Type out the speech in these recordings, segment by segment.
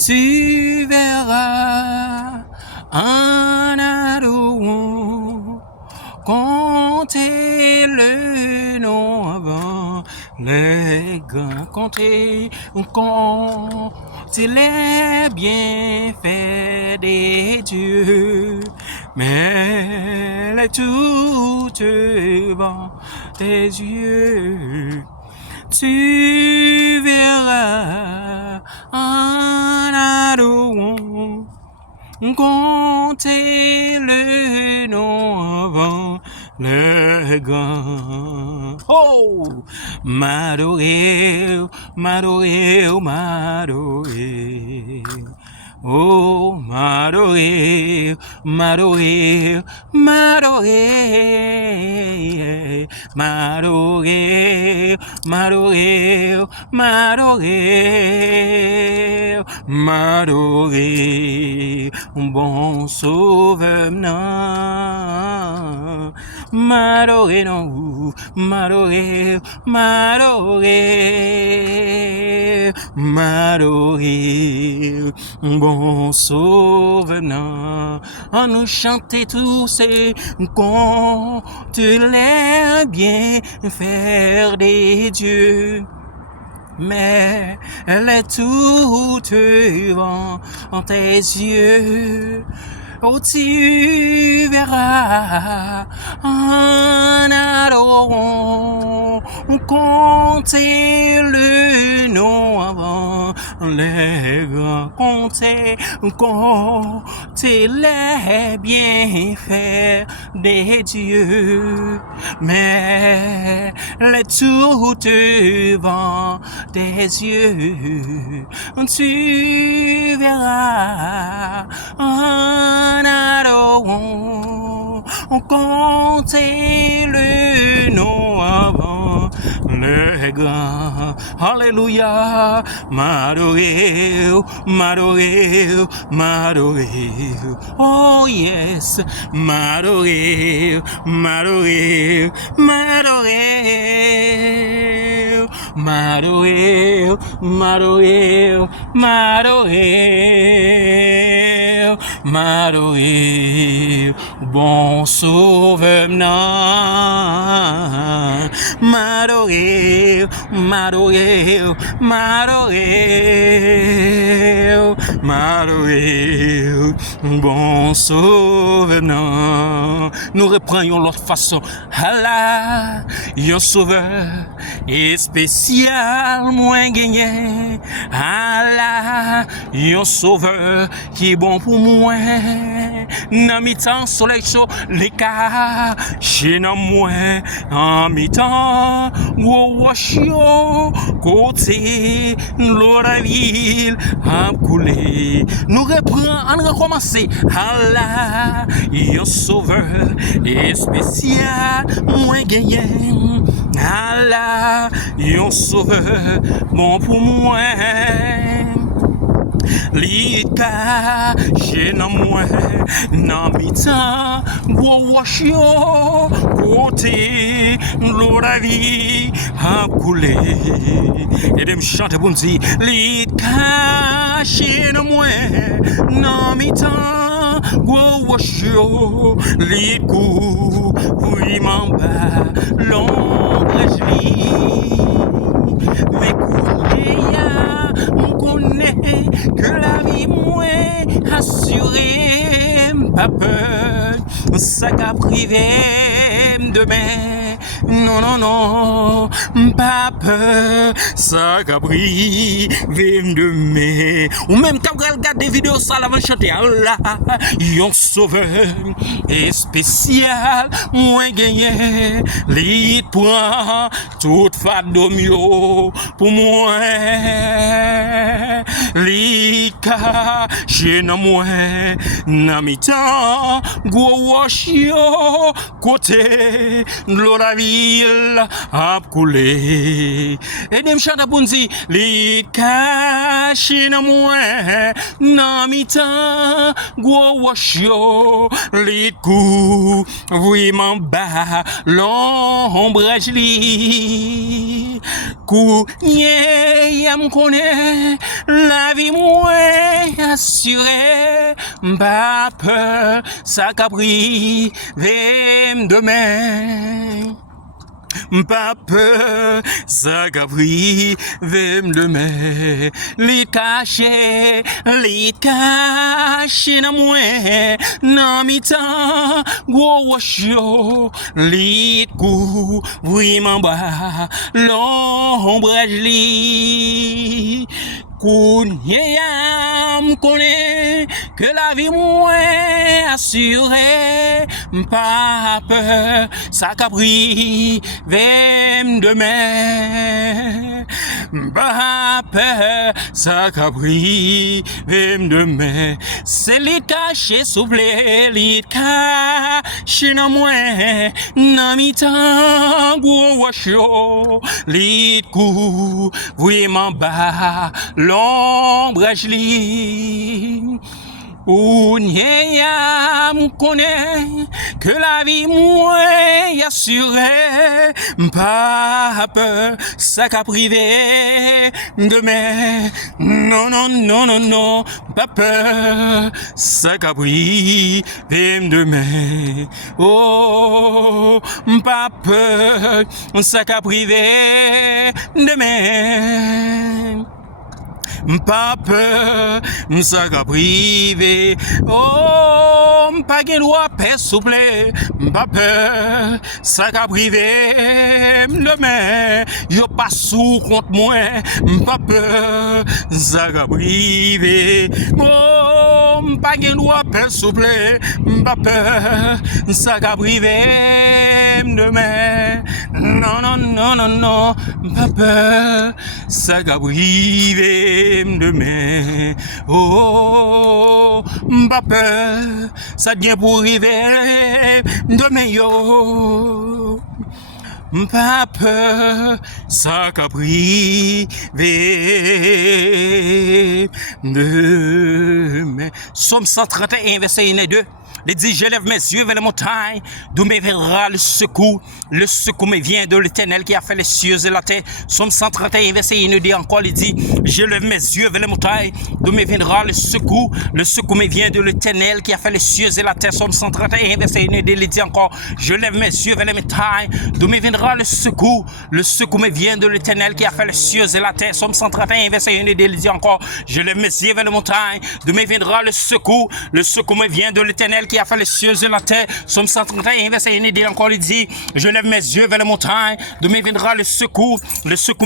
tu verras en adorant compter le nom avant les grands, compter les bienfaits des dieux, mais les toutes devant tes yeux. Tu verras en adorant compter le nom avant le grand. Oh, m'adorer, m'adorer, m'adorer. Oh, m'adorer, m'adorer, m'adorer, m'adorer, m'adorer, m'adorer, m'adorer, bon sauveur, non, m'adorer, non, m'adorer, m'adorer, m'adorer, bon sauvenant, en nous chanter tous ces contes, les bienfaits des dieux. Mais elle est toute devant tes yeux. Oh, tu verras en adorant compter le nom avant les grands, compter les bienfaits des dieux, mais les tout devant tes yeux. Tu verras en adorant compter le nom avant le grand. Alléluia, m'adorer, m'adorer, m'adorer. Oh yes, m'adorer, m'adorer, m'adorer, m'adorer, m'adorer, m'adorer, m'adorer, bon sauveur, m'adorer, m'adorer, m'adorer, m'adorer, bon sauveur. Nous reprenons l'autre façon. Allah, yon sauveur et spécial moins gagné. Allah, yon sauveur qui est bon pour moi. Dans mi-temps soleil chaud, les cas chez moi. En mi-temps, washio côté l'eau la ville a coulé. Nous reprenons, on recommence. Allah, yon sauveur et spécial moins gagné. Allah, yon sauveur bon pour moi. Lika, j'ai nan moi, nan mi-temps, washio, côté, l'eau la vie a coulé. Et de me chanter pour me dire, Lika, j'ai nan moi, nan mi-temps, washio, likou, vraiment bas, l'ombre mais on connaît que la vie moins assurée, pas peur, ça qu'a privé demain. Non, non, non, pas peur, ça qu'a privé demain. Ou même quand vous regardez des vidéos, ça l'avant chanter Allah, yon sauveur et spécial, moins gagné, lit point, toute fadomio pour moi. Lika, j'ai nan moi, nan mi-temps, washio, côté, l'eau la ville a coulé. Et dem chante pour dire, Lika, j'ai nan moi, nan mi-temps, washio, likou, vraiment bas, l'ombrage li, kou, yam connaît, la vie moins assuré, pas peur, ça capri, demain. Pas peur, ça capri, demain. Li caché dans moi, nan mi tan, gros wash yo, li kou, vraiment bas, l'ombrage li. Kounye connaît que la vie moins assurée, pas peur, ça capri, demain. Pas peur, ça capri, demain. C'est lit caché souple, lit caché dans moi, nan mi tan, gros wash yo, lit kou, vraiment bas, l'ombrage li. Ou nyam connaît que la vie moins assurée, pas peur, ça qu'a privé demain. Non, non, non, non, non, pas peur, ça qu'a privé demain. Oh, pas peur, ça qu'a privé demain. Pas peur, ça qu'a privé. Oh, pas gen loi paix souple. Pas peur, ça qu'a privé. Demain, yo pas sous contre moi. Pas peur, ça qu'a privé. Oh, pas gen loi paix souple. Pas peur, ça qu'a privé. Demain, non, non, non, non, non, pas peur, ça qu'a privé. Demain, oh, pas peur, ça vient pour arriver demain yo. Pas peur, ça qu'a privé demain. Somme 131, verset 1 et 2. Il dit, je lève mes yeux vers les montagnes, d'où me viendra le secours me vient de l'Éternel qui a fait les cieux et la terre. Somme 131, verset 1 dit encore, il dit, je lève mes yeux vers les montagnes, d'où me viendra le secours me vient de l'Éternel qui a fait les cieux et la terre. Somme 131, verset 1 dit, il dit encore, je lève mes yeux vers les montagnes, d'où me viendra le secours me vient de l'Éternel qui a fait les cieux et la terre. Somme 131, verset 1 dit, il dit encore, je lève mes yeux vers les montagnes, d'où me viendra le secours me vient de l'Éternel qui a fait les cieux et la terre. Somme 131, verset 1 dit encore, il dit, je lève mes yeux vers les montagnes, d'où me viendra le secours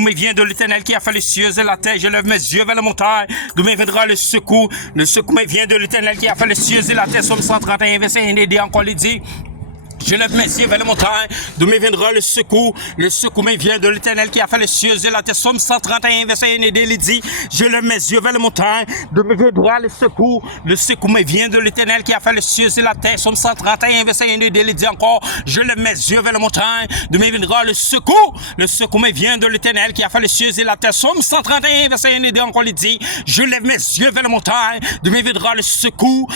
me vient de l'Éternel qui a fait les cieux et la terre. Je lève mes yeux vers les montagnes, d'où me viendra le secours me vient de l'Éternel qui a fait les cieux et la terre. Somme 131, verset 1 dit encore, il dit, je lève mes yeux vers les montagnes, d'où me viendra le secours me vient de l'Éternel qui a fait les cieux et la terre. Somme 131, verset 1 il dit, je lève mes yeux vers les montagnes, d'où me viendra le secours me vient de l'Éternel qui a fait les cieux et la terre. Somme 131, verset 1 il dit encore, je lève mes yeux vers les montagnes, d'où me viendra le secours me vient de l'Éternel qui a fait les cieux et la terre. Somme 131, verset 1 il dit encore, il dit, je lève mes yeux vers les montagnes, d'où me viendra le secours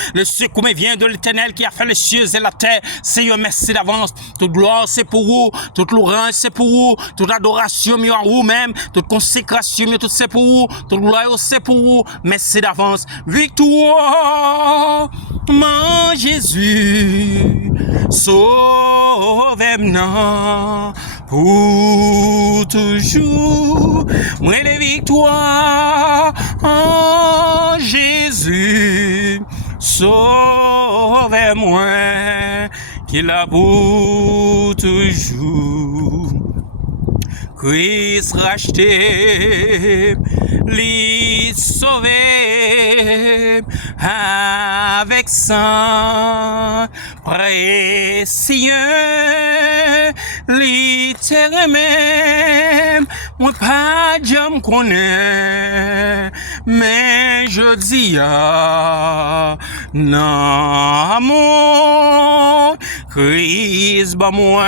me vient de l'Éternel qui a fait les cieux et la terre. Seigneur, merci d'avance, toute gloire c'est pour vous, toute louange c'est pour vous, toute adoration c'est en vous-même, toute consécration tout c'est pour vous, toute gloire c'est pour vous. Merci d'avance. Victoire, mon Jésus, sauve-moi pour toujours. Moi les victoires en Jésus, sauve-moi qu'il a pour toujours. Christ racheté, lui sauvé, avec sang précieux, lui terre même, moi pas j'aime connaît, mais je dis non amour, Christ ba moi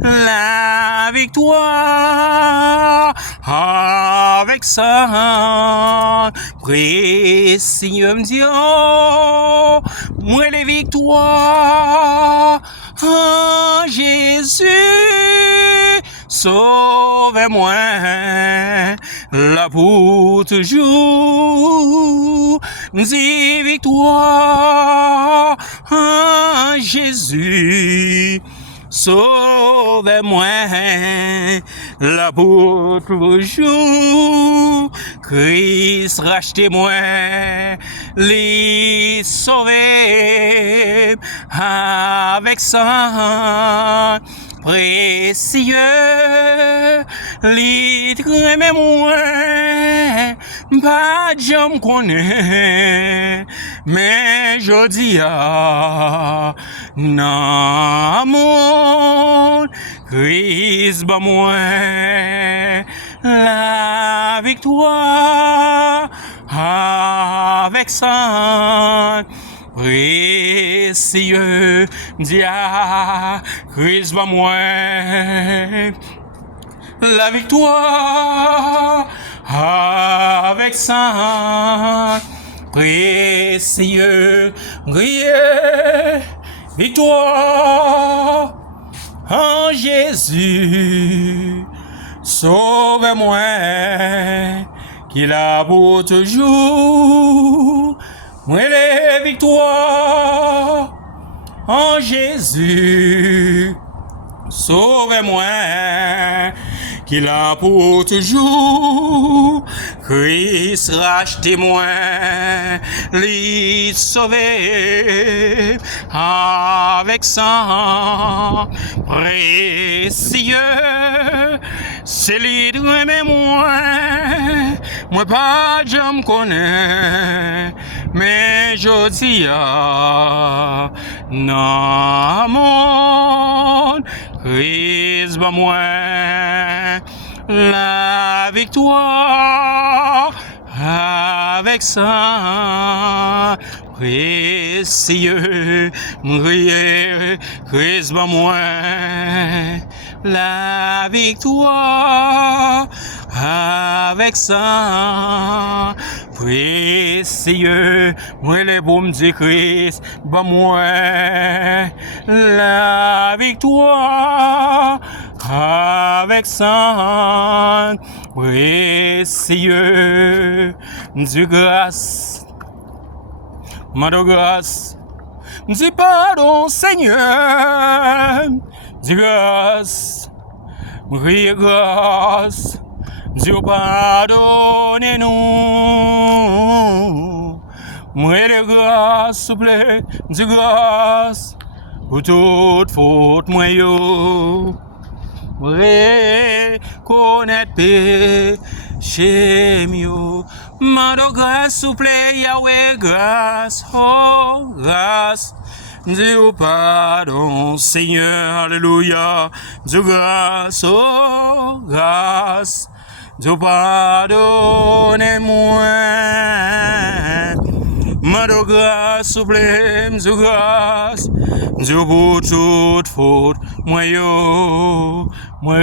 la victoire avec ça précieux Dieu, moi les victoires en Jésus, sauve-moi là pour toujours. Dis victoire en Jésus. Sauve-moi, là pour toujours. Christ, rachetez-moi, les sauver avec sang précieux. Les moi, pas de j'en connais, mais je dis non, mon Christ, bah moi, la victoire avec sang précieux. Dia, Christ, bah moi, la victoire avec sang précieux. Victoire en Jésus. Sauve-moi, qu'il a pour toujours. Moi les victoires en Jésus. Sauve-moi, qu'il a pour toujours. Christ, rachetez-moi, les sauver avec sang précieux. C'est lui de moi pas je me connais, mais je dis non, mon Christ, bah moi, la victoire avec sang précieux. Christ, bah moi, la victoire avec sang précieux. Moi les baumes du Christ, bah moi, la victoire avec sang précieux. Dieu grâce, de grâce, dis pardon Seigneur. Dieu grâce, grâce, Dieu pardonnez-nous. Moi de grâce, s'il vous plaît, Dieu grâce, pour toute faute, moi yo. Reconnaître péché mieux. Mando grâce, s'il vous plaît, Yahweh, grâce, oh, grâce. Dieu pardon, Seigneur, alléluia. Dieu grâce, oh, grâce. Dieu pardonnez-moi. Mando grâce, s'il vous plaît, Dieu grâce. Dieu pour toute faute, moi yo. Moi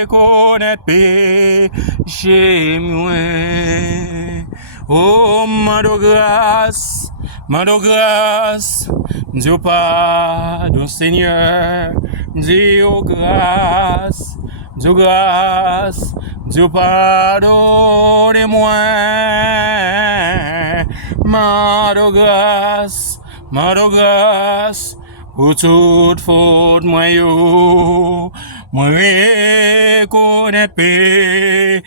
reconnaître péché moi. Oh, mando grâce, Dieu pardon Seigneur, Dieu grâce, Dieu pardonnez-moi. Mando grâce, pour toute faute moi yo. Moi reconnais péché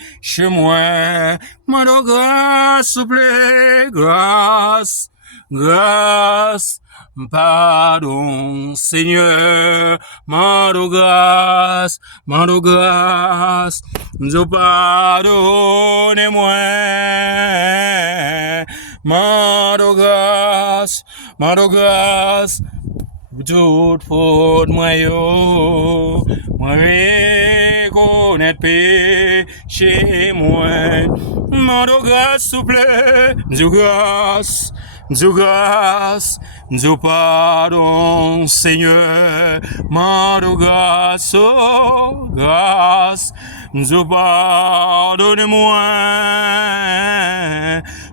moi. Mando grâce, s'il vous plaît, grâce, grâce, pardon Seigneur. Mando grâce, Dieu pardonnez-moi. Mando grâce, toute faute moi yo. Moi reconnaître péché moi. Mando grâce, s'il vous plaît, Dieu grâce, Dieu pardon Seigneur. Mando grâce, oh, grâce, Dieu pardonne-moi.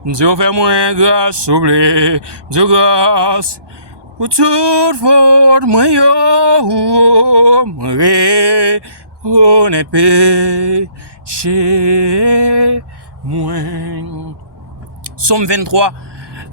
Dieu fais-moi grâce, s'il vous plaît, Dieu grâce. Pour toute faute, moi yo, moi on est péché moins. Psaume 23.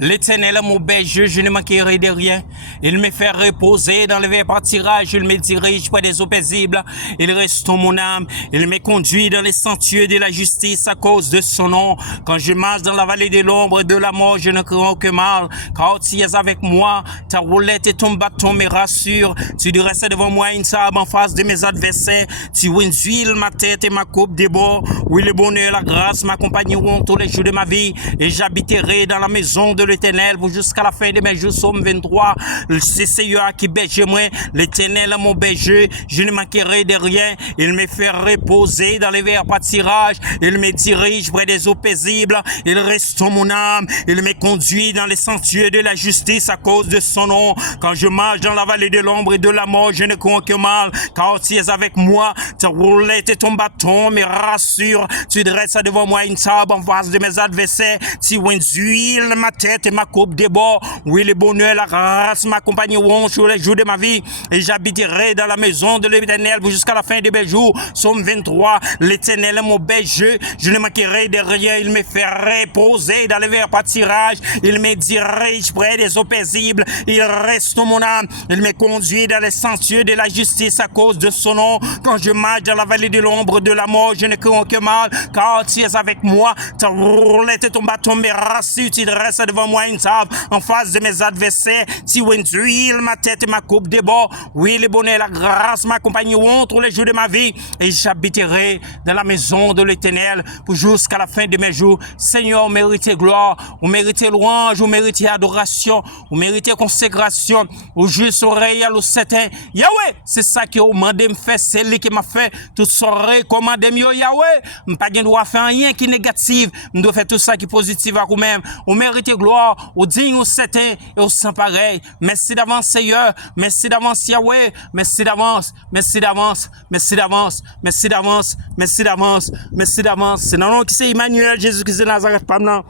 L'Éternel est mon berger, je ne manquerai de rien. Il me fait reposer dans le vert pâturage, il me dirige près des eaux paisibles. Il restaure mon âme, il me conduit dans les sentiers de la justice à cause de son nom. Quand je marche dans la vallée de l'ombre de la mort, je ne crains aucun mal, car tu es avec moi. Ta roulette et ton bâton me rassurent. Tu dresses devant moi une table en face de mes adversaires. Tu induis ma tête et ma coupe déborde. Oui, le bonheur et la grâce m'accompagneront tous les jours de ma vie, et j'habiterai dans la maison de l'Éternel jusqu'à la fin de mes jours. Psaume 23. C'est Seigneur qui berge moi. L'Éternel est mon berger, je ne manquerai de rien. Il me fait reposer dans les verts pâturages. Il me dirige près des eaux paisibles. Il restaure mon âme. Il me conduit dans les sentiers de la justice à cause de son nom. Quand je marche dans la vallée de l'ombre et de la mort, je ne crains aucun mal, car tu es avec moi. Ta roulette et ton bâton me rassurent. Tu dresses devant moi une table en face de mes adversaires. Tu induis ma tête et ma coupe déborde. Oui, le bonheur et la grâce m'accompagneront sur les jours de ma vie, et j'habiterai dans la maison de l'Éternel jusqu'à la fin de mes jours. Psaume 23. L'Éternel est mon berger, je ne manquerai de rien. Il me fait reposer dans les verts pâturages. Il me dirige près des eaux paisibles. Il restaure mon âme. Il me conduit dans les sentiers de la justice à cause de son nom. Quand je marche dans la vallée de l'ombre de la mort, je ne crains aucun mal, car tu es avec moi. Ta roulette et ton bâton me rassurent. Tu dresses devant moi une table en face de mes adversaires. Tu induis ma tête et ma coupe déborde. Oui, le bonheur et la grâce m'accompagneront tous les jours de ma vie, et j'habiterai dans la maison de l'Éternel jusqu'à la fin de mes jours. Seigneur, vous méritez gloire, vous méritez louange, vous méritez adoration, vous méritez consécration, vous juste oreille à certain. Yahweh, c'est ça que vous demandez me faire, c'est lui qui m'a fait tout ça recommandé mieux. Yahweh, je n'ai pas de droit faire rien qui est négatif, je dois faire tout ça qui est positif à vous-même. Vous méritez gloire, vous digne, vous certain et vous sans pareil. Merci d'avance, Seigneur, merci d'avance, Yahweh, merci d'avance, merci d'avance, merci d'avance, merci d'avance, merci d'avance, merci d'avance. C'est dans le nom qui c'est Emmanuel, Jésus-Christ de Nazareth, pas maintenant.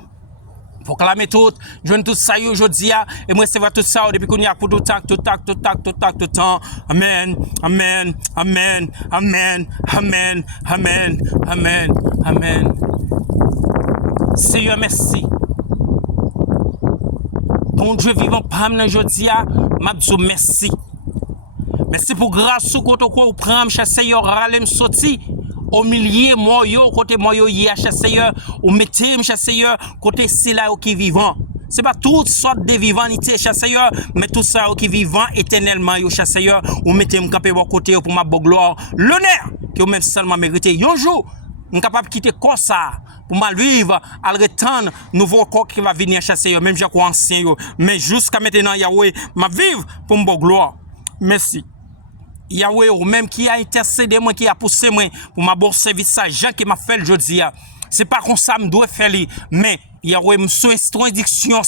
Proclamer tout, je viens tout ça aujourd'hui, et moi c'est tout ça depuis qu'on y a pour tout temps, tout temps, tout temps, tout temps, tout temps. Amen, amen, amen, amen, amen, amen, amen, amen. Seigneur, merci. Bon Dieu vivant, pas maintenant aujourd'hui, m'a dit merci. Merci pour grâce sur côté quoi ou prendre cher Seigneur ralem sorti au milieu moyo côté moyo hier cher Seigneur ou mettez cher Seigneur côté c'est là qui vivant. C'est pas toutes sortes de vivanités cher Seigneur, mais tout ça qui vivant éternellement yo cher Seigneur ou mettez me camper au côté pour ma bonne gloire. L'honneur que vous même seulement mérité. Un jour, on capable quitter comme ça pour mal vivre, à retendre nouveau corps qui va venir cher Seigneur, même j'ai quoi ancien yo, mais jusqu'à maintenant Yahweh m'a vivre pour ma gloire. Merci. Yahweh, ou même qui a intercédé moi, qui a poussé moi pour ma bon service ça, Jean qui m'a fait le jeudi. C'est pas comme ça me doit faire mais Yahweh, me sous instruction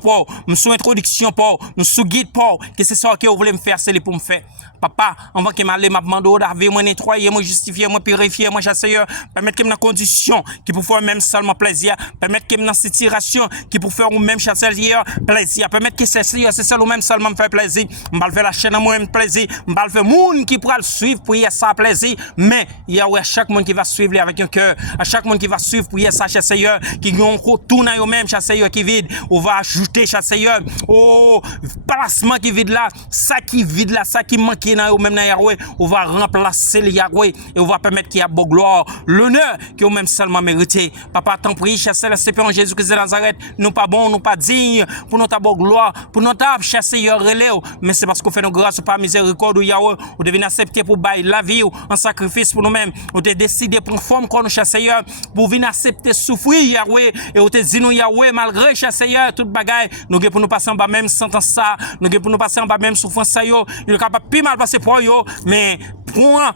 pour, me sous introduction pour, me sous guide pour, que c'est ça que vous voulez me faire, c'est pour me faire. Papa, avant que m'aller m'a demandé d'avoir moi nettoyer, moi justifier, moi purifier, moi Seigneur, permettre que me dans condition qui pour faire même seulement plaisir, permettre que me dans situation qui pour faire ou même Seigneur plaisir, permettre que Seigneur c'est ça ou même seulement me faire plaisir, m'va faire la chaîne moi même plaisir, m'va faire monde qui pourra le suivre pour y ça plaisir, mais Yahweh, chaque monde qui va suivre avec un cœur, à chaque monde qui va suivre pour y ça Seigneur, qui ont retourné eux même Seigneur qui vide, on va ajouter Seigneur, oh placement qui vide là, ça qui vide là, ça qui manque ou même dans Yahweh, on va remplacer le Yahweh et on va permettre qu'il y ait beau gloire, l'honneur que vous même seulement mérité. Papa, t'en prie, chasser le Seigneur Jésus-Christ de Nazareth, nous pas bon, nous pas dignes pour notre beau gloire, pour notre chasser relève, mais c'est parce qu'on fait nos grâces par miséricorde ou Yahweh, on devient accepter pour bailler la vie en sacrifice pour nous-mêmes, on a décidé de prendre forme comme nous Seigneur pour venir accepter souffrir Yahweh et on te dit nous Yahweh malgré Seigneur toute bagaille, nous pour nous passer en bas même sentence ça, nous pour nous passer en bas même souffrance ça yo, il est capable plus mal passer pour yo, mais prends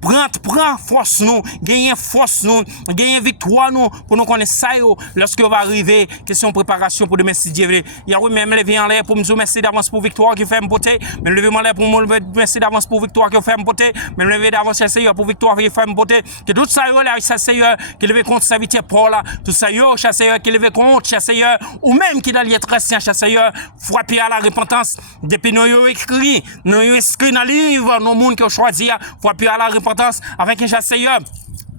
prend force nous, gagner force nous, gagner victoire nous, pour nous connaître ça, lorsque va arriver, question préparation pour demain, si Dieu veut. Yahweh, même lever en l'air pour me dire merci d'avance pour victoire qui fait me porter, même lever en l'air pour me merci d'avance pour victoire qui fait me porter, même lever d'avance, Seigneur, pour victoire qui fait me porter, que tout ça, là, Seigneur, qui lever contre serviteur Paul, tout ça, Seigneur, qui lever contre, Seigneur, ou même qui dans les très saint, Seigneur, frapper à la repentance, depuis nous écrit dans le livre, nos monde qui ont choisi, frapper à la repentance, avec un Seigneur.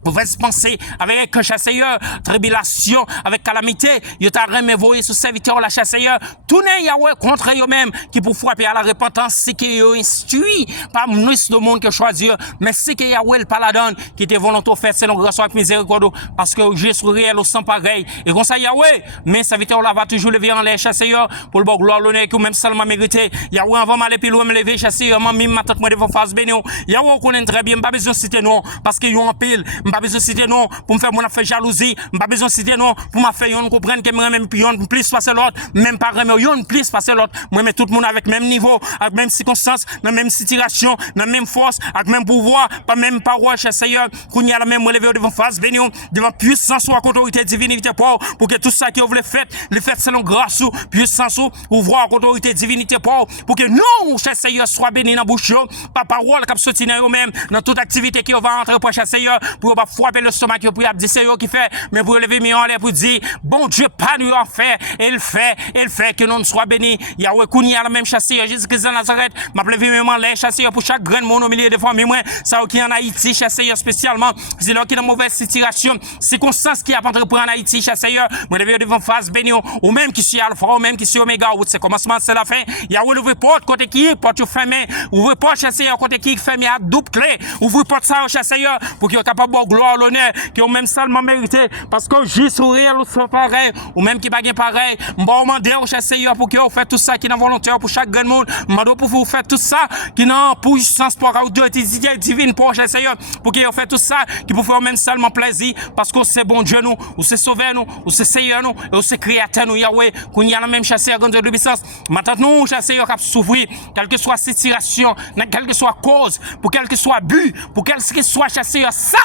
Pouvez penser avec un chasseilleur, tribulation, avec calamité, il t'a remis voyer sous serviteur la chasseilleur, tourner Yahweh contre eux-mêmes qui pour frapper à la repentance, c'est qu'il est instruit par nous de monde que choisir, mais c'est que Yahweh le paladin qui était volontaire fait selon grâce et miséricorde, parce que Jésus réel au sang pareil. Et comme ça Yahweh, mais serviteur là va toujours lever en l'air chasseilleur pour le bon gloire l'honneur que même seulement mérité. Yahweh avant m'aller plus loin me lever chasseilleur, même ma tête moi devant face béni. Yahweh connaît très bien, pas besoin de citer non, parce qu'ils ont en pile. Pas besoin de citer non pour me faire mon affaire jalousie, pas besoin de citer non pour me faire yon comprendre que moi même yon plus passer l'autre, même pas remet yon plus passer l'autre. Moi mais tout le monde avec même niveau, avec même circonstance, dans même situation, dans même force, avec même pouvoir, pas même parole chez Seigneur, qu'on y a la même relevé devant face béni, devant puissance ou autorité divinité pour que tout ça qui vous le fait selon grâce ou puissance ou pouvoir autorité divinité pour que nous chez Seigneur soit béni dans bouche, pas parole qui sorti dans eux-mêmes dans toute activité qui va entrer pour chez Seigneur pour pas frapper le stomac pour dire c'est eux qui fait mais pour lever mes en l'air pour dire bon Dieu pas nous en faire il fait que nous soyons bénis Yahweh kouni a la même chasseur Jésus-Christ de Nazareth m'a levé mes en l'air chasseur pour chaque grain monde au milieu de famille moi ça qui en Haïti chasseur spécialement c'est là qui dans mauvaise situation circonstance qui a pas pour en Haïti chasseur moi lever devant face béni ou même qui suis alpha ou même qui suis oméga ou c'est commencement c'est la fin Yahweh ouvre porte côté qui porte fermée ouvre porte chasseur côté qui fermé à double clé ouvre porte ça chasseur pour qu'il soit capable de gloire l'honneur qui ont même seulement mérité parce que Jésus réel ou soit pareil ou même qui pas pareil m'ba demander au Seigneur pour que vous faites tout ça qui est volontaire pour chaque grand monde m'ba pour vous faire tout ça qui n'a puissance pour autorité divine pour Seigneur pour que vous faites tout ça qui pour faire même seulement plaisir parce que c'est bon Dieu nous ou c'est sauveur nous ou c'est Seigneur nous ou c'est créateur nous Yahweh qu'on y a la même chasseur grande de puissance maintenant nous chasseur qui souffrir quelle que soit situation quelle que soit cause pour quel que soit but pour quel que soit chasseur ça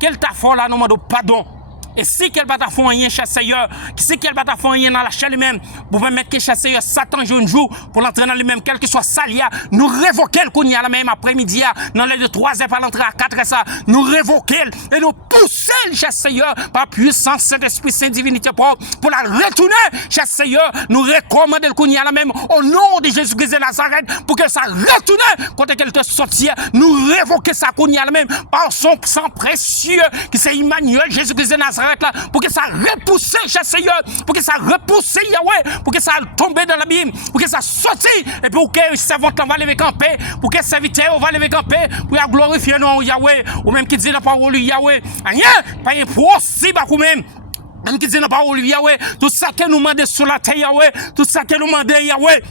quel t'a fait là, nous demandons pardon. Et si quel bata font rien chasseur, si quel bata font rien dans la chair lui-même, vous pouvez mettre que chasseur Satan un jour pour l'entrer dans lui-même, quel que soit salia, nous révoquer le qu'on y a la même après-midi, dans les de 3 heures par l'entrée à 4 heures ça, nous révoquer et nous pousser le chasseur par puissance Saint-Esprit, Saint-Divinité pour la retourner, chasseur, nous recommander le qu'on y a la même au nom de Jésus-Christ de Nazareth pour que ça retourne quand qu'elle te sortit, nous révoquer ça qu'on y a la même par son sang précieux qui c'est Emmanuel, Jésus-Christ de Nazareth. Là, pour que ça repousse Seigneur, pour que ça repousse Yahweh, pour que ça tombe dans l'abîme, pour que ça sorte, et pour que le servant va lever camper, pour que le serviteur va lever camper, pour glorifier non Yahweh, ou même qui dit la parole Yahweh, rien, pas impossible à vous-même. Même qui dit la parole Yahweh, tout ça que nous demandons sur la terre Yahweh, tout ça que nous demandons Yahweh.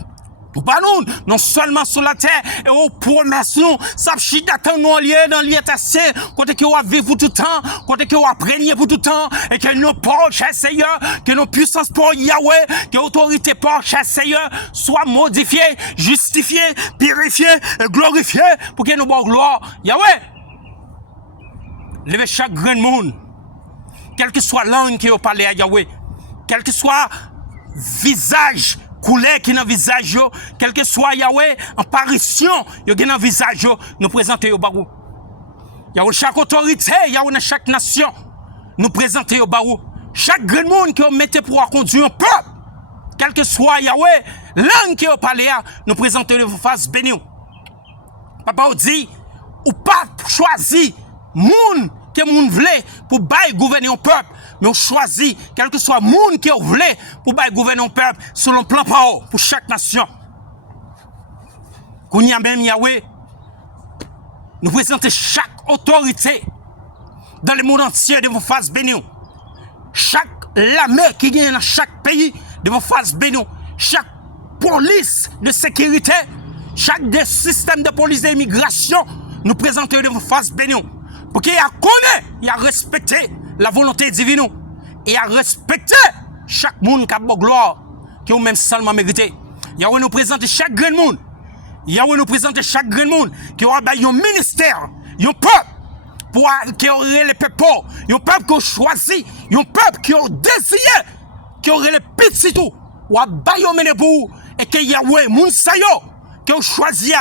Pas nous, non seulement sur la terre, et aux promesses nous, ça chute d'attendre nous liés dans l'état saint, côté que vous vivre pour tout le temps, côté que vous apprenez pour tout le temps, et que nos paroles, cher Seigneur, que nos puissances pour Yahweh, que l'autorité pour cher Seigneur, soit modifiée, justifiée, purifiée, et glorifiée, pour que nous bon gloire. Yahweh, levez chaque grand monde, quelle que soit langue qui vous parlez à Yahweh, quel que soit visage, couleur qui dans visage yo, quel que soit Yahweh, apparition yo qui dans visage yo, nous présenter yo barou. Yahweh chaque autorité, Yahweh dans chaque nation, nous présenter yo barou. Chaque grand monde qui mette pour conduire un peuple, quel que soit Yahweh, langue qui yo parler, nous présenter yo face béni. Papa dit ou pas choisi monde que moun vle pour bailler gouverner un peuple. Mais on choisit, quel que soit le monde qui voulait pour gouverner un peuple selon le plan par pour chaque nation. Qu'on y a même Yahweh, nous présentons chaque autorité dans le monde entier de vos faces bénies. Chaque l'armée qui vient dans chaque pays de vos faces bénies. Chaque police de sécurité, chaque des systèmes de police d'immigration, nous présentons de vos faces bénies. Pour qu'il y a connaît, il y a respecté la volonté divine et à respecter chaque monde qui a de gloire que vous-même seulement mérité. Yahweh nous présente chaque grand monde. Yahweh nous présente chaque grand monde qui aura un ministère, un peuple pour qui aurait les peuples, un peuple qui a choisi, un peuple qui a désiré, qui aurait les petits tout, ou à bailler pour et que Yahweh, moun sayo, qui a choisi,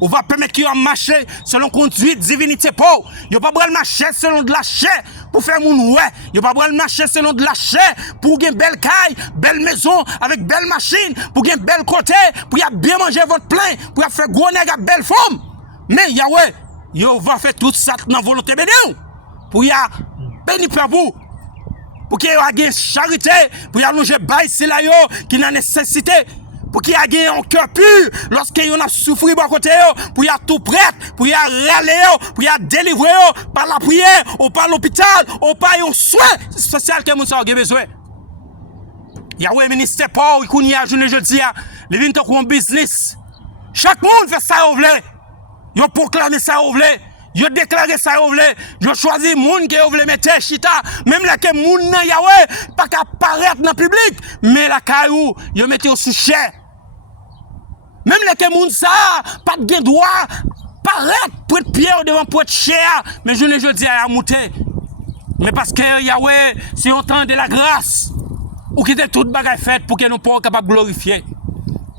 on va permettre qu'il marche selon conduite divinité pour. Yo pas bral marcher selon de la chair pour faire moun ouais. Yo pas bral marcher selon de la chair pour gagner belle caille, belle maison avec belle machine, pour gagner belle côté, pour y a bien manger votre plein, pour y faire gros nèg à belle forme. Mais Yahweh, yo va faire tout ça dans volonté béni. Pour y a béni pour vous. Pour qu'il y ait charité, pour y a longer bail c'est là yo qui n'a nécessité. Pour qu'il y ait un cœur pur, lorsqu'il y a souffert à côté, pour y a tout prêt, pour y a râler, pour y a délivrer par la prière, ou par l'hôpital, ou par un soin social que nous avons besoin. Yahweh ministère pas, il y a jeudi, les vins ont un business. Chaque monde fait ça au vle. Ils ont proclamé ça au vle. Ils ont déclaré ça au vle. Ils ont choisi monde qui veut mettre chita, même là que monde nan Yahweh pas qu'à paraître dans le public, mais la caillou, ils ont mis sous chair. Même les gens qui ça, pas de droit, paraître pour être pierre devant pour être cher, mais je ne dis à monter. Mais parce que Yahweh, c'est un temps de la grâce, ou qui était toute bagaille faite pour que nous soyons capables de glorifier.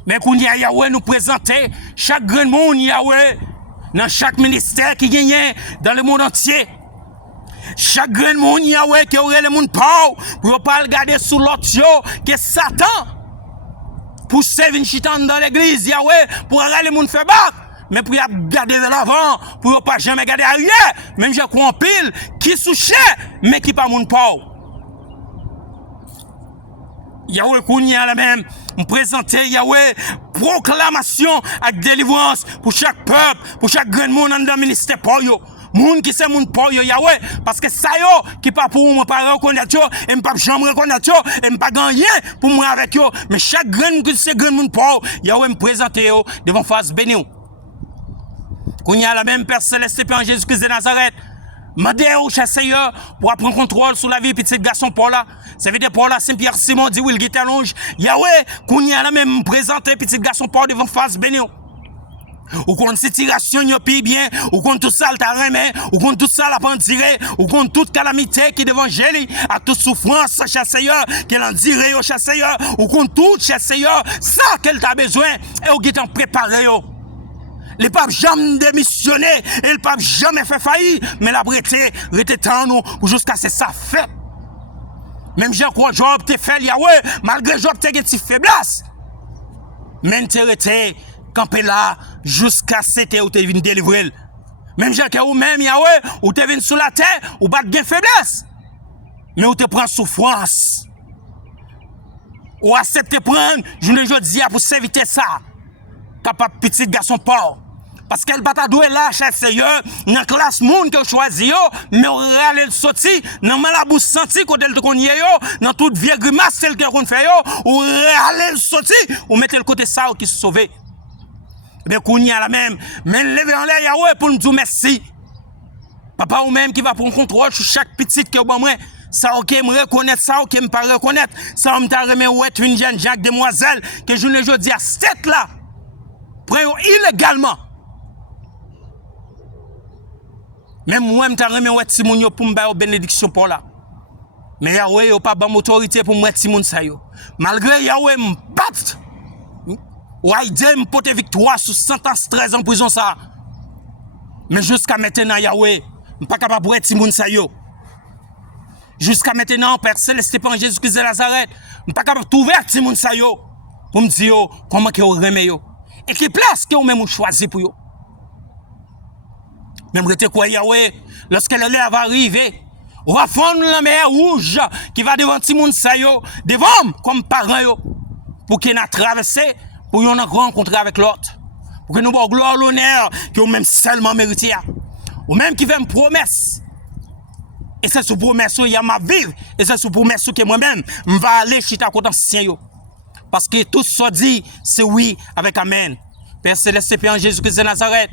Mais quand Yahweh nous présente, chaque grand monde Yahweh, dans chaque ministère qui gagne dans le monde entier, chaque grand monde Yahweh qui aurait le monde pour ne pas regarder sous l'autre que Satan. Pour servir chitan dans l'église, Yahweh, pour aller les monde faire bac, mais pour y garder vers l'avant, pour ne pas jamais garder arrière, même j'ai crois en pile, qui souche, mais qui pas mon pauvre. Yahweh Kounia la même, me présenter Yahweh, proclamation avec délivrance pour chaque peuple, pour chaque grand monde dans le ministère pour yo. Moun qui c'est moun pour yo Yahweh parce que ça yo qui pas pour moi pas reconnaître yo et me pas jamais reconnaître yo et me pas gagner pour moi avec yo mais chaque grain que c'est grand moun pour Yahweh me présenter yo devant face béni qu'on y a la même Père céleste Père Jésus-Christ de Nazareth mandé au chasseur pour prendre contrôle sur la vie petit garçon Paul là ça veut dire Paul là Saint-Pierre Simon dit Will Guitalonge Yahweh qu'on y a la même présenter petit garçon Paul devant face béni ou qu'on situation yo pi bien ou qu'on tout ça t'a remet ou qu'on tout ça la pendiré ou qu'on toute calamité qui devant géli à toute souffrance chasseur qu'elle en dirait au chasseur ou qu'on tout chasseur ça qu'elle t'a besoin et ou qui t'en préparé yo les papes jamais démissionné et le pape jamais fait faillir mais la breté rete tant nous jusqu'à ce ça fait même Jean crois Job te fait Yahweh malgré Job te une faiblesse mais te rete campé là jusqu'à c'était où tu viens délivrer. Même Jacques ou même Yahweh, où tu viens sur la terre, ou pas de faiblesse. Mais où tu prends souffrance. Ou accepter prendre, je ne dis pour s'éviter ça. Capable petit garçon pauvre. Parce qu'elle bat à douer là, cher Seigneur, dans la classe monde que choisi, mais on râle le sorti, dans la bouche senti, quand elle te connaît, dans toute vieille grimace, celle qu'on fait, ou râle le sorti, ou mettez le côté ça qui se sauve. Mais qu'on y a la même, mais levez en l'air Yahweh pour nous dire merci. Papa ou même qui va prendre contrôle sur chaque petite qui est bon moi. Ça ok me reconnaître, ça ok me pas reconnaître. Ça me t'a remis ouais une jeune Jacques demoiselle que je ne dis à cette là. Prend illégalement. Même moi me t'a remis ouais Simon yo pour me faire bénédiction pour là. Mais Yahweh yo pas bonne autorité pour moi Simon ça yo. Malgré Yahweh me bat. Ou Aïdem pour te victoire sous sentence 13 ans en prison ça. Mais jusqu'à maintenant, Yahweh, je ne suis pas capable de être moun sa yo. Jusqu'à maintenant, Père Céleste Père Jésus-Christ de Nazareth, je ne suis pas capable de trouver un moun sa yo. Pour me dire comment que vous remet yo. Et qui place que vous même choisi pour yo. Même rete quoi Yahweh, lorsque le lait va arriver, on va fondre la mer rouge qui va devant moun sa yo, devant comme parents yo, pour qu'il ait traversé. Pour nous rencontrer avec l'autre. Pour que nous ayons gloire l'honneur que nous même seulement mérité. Ou même qui fait une promesse. Et c'est sous promesse que je ma vivre. Et c'est sous promesse que moi-même, je vais aller chez ta côté ancien. Parce que tout ce qui dit, c'est oui avec Amen. Père Céleste Père Jésus-Christ de Nazareth.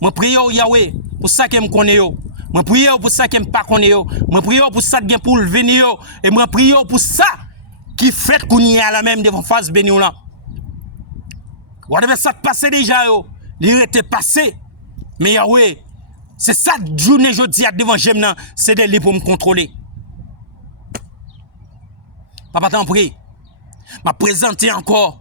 Je prie Yahweh pour ça que je connais. Je prie pour ça que je ne connais pas. Je prie pour ça que je pour le venir. Et je prie pour ça qui fait qu'on y a la même devant face béni là. Ou devait ça passer déjà yo, il était passé. Mais Yahweh, C'est ça, journée, je dis devant j'aime, c'est de lui pour me contrôler. Papa, t'en prie. M'a présenté encore.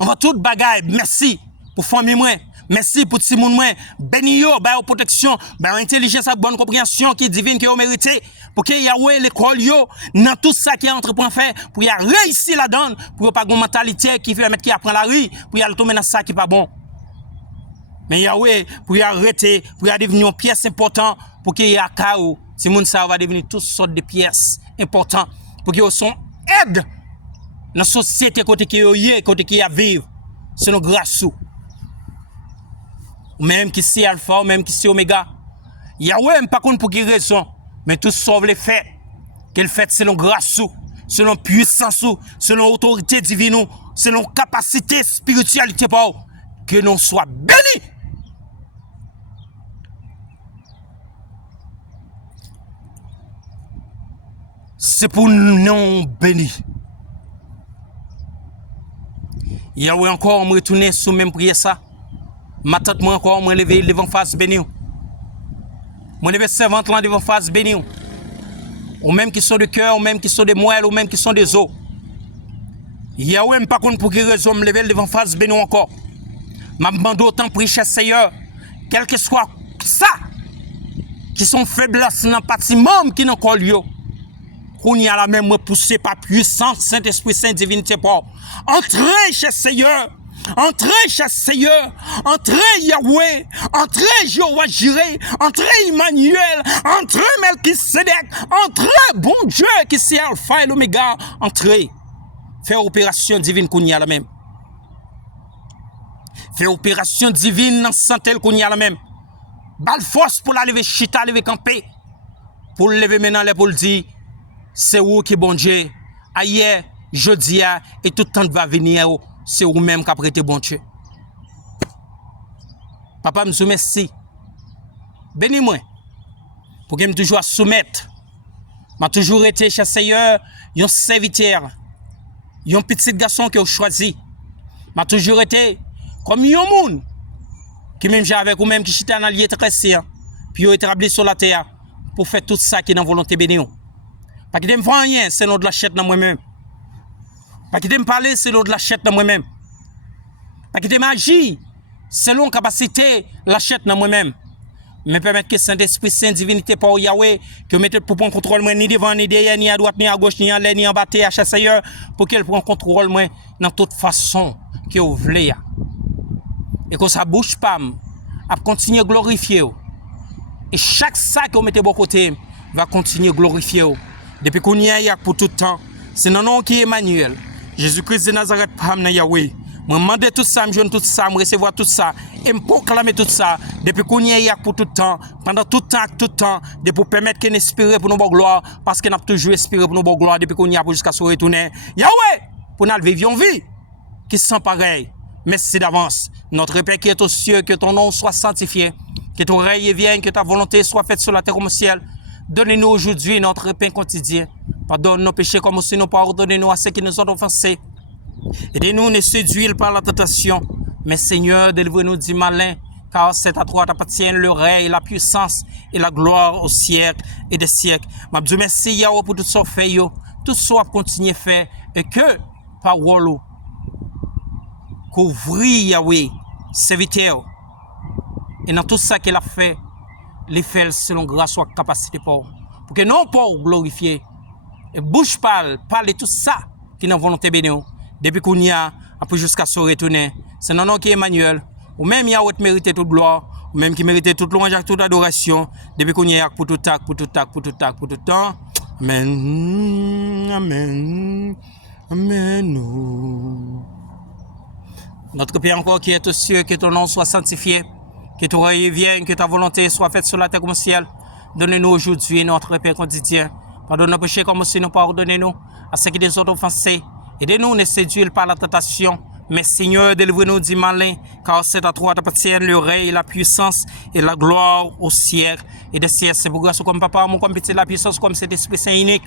On va tout bagaille. Merci pour famille moi. Merci pour tout le monde moi. Béni yo, ba protection, ba intelligence et bonne compréhension qui est divine qui est mérité. Pour que Yahweh l'école yo dans tout ça qui est entreprend faire pour y réussir là-dedans, pour pas une mentalité qui fait mettre qui apprend la rue, pour y tomber dans ça qui pas bon. Mais Yahweh pour y arrêter, pour y devenir une pièce importante pour que y a chaos. Si moun ça va devenir toutes sortes de pièces importantes pour que sont aide dans la société côté qui est côté qui a vivre. C'est nos grâce ou même qui c'est alpha ou même qui c'est oméga. Yahweh pas contre pour quelle raison, mais tout sauve les faits. Qu'elle fait selon grâce ou, selon puissance ou, selon autorité divine ou, selon capacité spiritualité pour que nous soient bénis. C'est pour nous bénis. Yahweh encore me retourner sous même prière ça. Ma tante moi encore me lever devant face béni. Moi lever servante là devant face béni. Ou même qui sont de cœur, ou même qui sont de moelle, ou même qui sont des os. Yahweh pas contre pour quelle raison me lever devant face béni encore. M'a demandé autant prier Seigneur, quel que soit ça qui sont faiblesses dans partie membre qui n'ont pas lieu. Qu'on y a la même poussé par puissance, Saint-Esprit, Saint Divinité pour entrez chez Seigneur, entrez chez Seigneur, entrez Yahweh, entrez Jéhovah Jireh, entrez Emmanuel, entrez Melchisedec, entrez bon Dieu qui c'est Alpha et l'Oméga, entrez. Faire opération divine qu'on y a la même. Faire opération divine dans santé qu'on y a la même. Bal force pour la lever chita, lever camper, pour le lever maintenant pour le dire. C'est où qui bon Dieu, hier, jeudi, et tout le temps va venir, c'est vous même qui a prêté bon Dieu. Papa, me merci. Bénis-moi, pour que je toujours soumettre. Je toujours été chez Seigneur, un serviteur, un petit garçon que j'ai choisi. Je toujours été comme un monde qui même j'ai avec vous-même, qui chita dans lieu très saint, puis établi sur la terre pour faire tout ça qui est dans la volonté bénie. Pas qu'il me faire rien, c'est l'eau de la chète dans moi-même. Pas qu'il me parler, c'est l'eau de la chète dans moi-même. Pas qu'il m'agir, c'est l'eau capacité la chète dans moi-même. Mais permettre que Saint-Esprit, Saint Divinité par Yahweh, que mette pour prendre contrôle moi ni devant, ni derrière, ni à droite, ni à gauche, ni en l'air, ni en bas, à chaque Seigneur, pour qu'elle prenne contrôle moi dans toute façon que vous voulez. Et que ça bouge pas, à continuer à glorifier. Et chaque sac que vous mettez de côté va continuer à glorifier. Depuis qu'on y a pour tout le temps, c'est dans le nom qui est Emmanuel. Jésus-Christ de Nazareth, Pam Yahweh. Je demande tout ça, je donne tout ça, je recevoir tout ça, et je proclamer tout ça. Depuis qu'on y a pour tout le temps, pendant tout le temps, de pour permettre qu'on espère pour nos bonnes gloires, parce qu'on a toujours espéré pour nos bonnes gloires, depuis qu'on y a pour jusqu'à se retourner. Yahweh, pour nous vivre une vie qui sent pareil. Merci d'avance. Notre Père qui est aux cieux, que ton nom soit sanctifié, que ton règne vienne, que ta volonté soit faite sur la terre comme au ciel. Donnez-nous aujourd'hui notre pain quotidien. Pardonne nos péchés comme aussi nous pardonnons à ceux qui nous ont offensés. Aidez-nous ne séduire par la tentation. Mais Seigneur, délivre-nous du malin, car c'est à toi t'appartient le règne, la puissance et la gloire au siècle et des siècles. Je dis merci Yahweh pour tout ce fait, tout ce qu'on continue à faire, et que parole couvrir Yahweh, serviteur, et dans tout ça qu'il a fait, les faire selon grâce ou capacité pour que non pas glorifier et bouche parle tout ça qui est dans volonté bénie depuis qu'on y a après jusqu'à se retourner c'est non qui est Emmanuel ou même Yahweh mérite toute gloire ou même qui mérite toute louange et toute adoration depuis qu'on y a pour tout temps pour tout temps amen amen amen. Notre Père encore qui est aux cieux, que ton nom soit sanctifié, que ton règne vienne, que ta volonté soit faite sur la terre comme au ciel. Donnez-nous aujourd'hui notre pain quotidien. Pardonne nos péchés comme aussi nous pardonnez-nous à ceux qui nous ont offensés. Aidez-nous ne séduire par la tentation. Mais Seigneur, délivre-nous du malin, car c'est à toi t'appartient le règne, la puissance et la gloire au siècle et des siècles. C'est pour grâce comme papa, mon comme petit la puissance, comme cet esprit saint unique.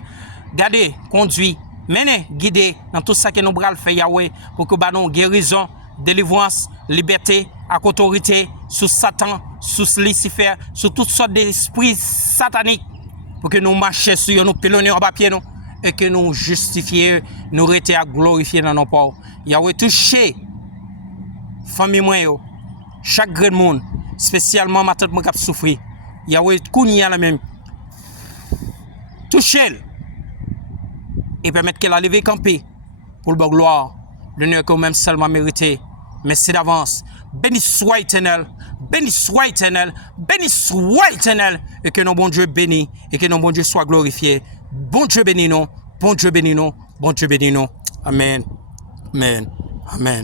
Gardez, conduit, menez, guidez dans tout ça que nous bras fait Yahweh pour que nous guérison, délivrance, liberté, avec autorité, sous Satan, sous Lucifer, sur toutes sortes d'esprits sataniques, pour que nous marchions sur eux, nous pilonnions en papier, nous, et que nous justifions, nous restions à glorifier dans nos pauvres. Yahweh touché, famille moi, chaque grand monde, spécialement ma tante qui a souffert. Yahweh kounia la même. Touché et permettre qu'elle a levé camper pour le bon gloire, l'honneur que même seulement mérité. Merci d'avance. Béni soit éternel, béni soit éternel, béni soit éternel, et que nos bon Dieu béni, et que nos bon Dieu soit glorifié. Bon Dieu béni nous, bon Dieu béni nous, bon Dieu béni nous. Amen, amen, amen.